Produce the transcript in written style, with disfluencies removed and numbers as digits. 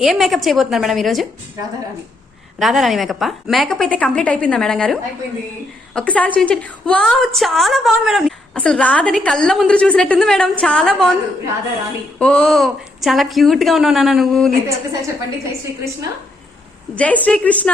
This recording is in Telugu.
ఏం మేకప్ చేయబోతున్నారు మేడం ఈరోజు? రాధారాణి మేకప్ అయితే కంప్లీట్ అయిపోయిందా మేడం గారు? ఒక్కసారి చూపించండి. వావ్, చాలా బాగుంది మేడం. అసలు రాధని కళ్ళ ముందు చూసినట్టుంది మేడం, చాలా బాగుంది. ఓ, చాలా క్యూట్ గా ఉన్నావు నాన్న నువ్వు. చెప్పండి. జై శ్రీకృష్ణ. జై శ్రీకృష్ణ.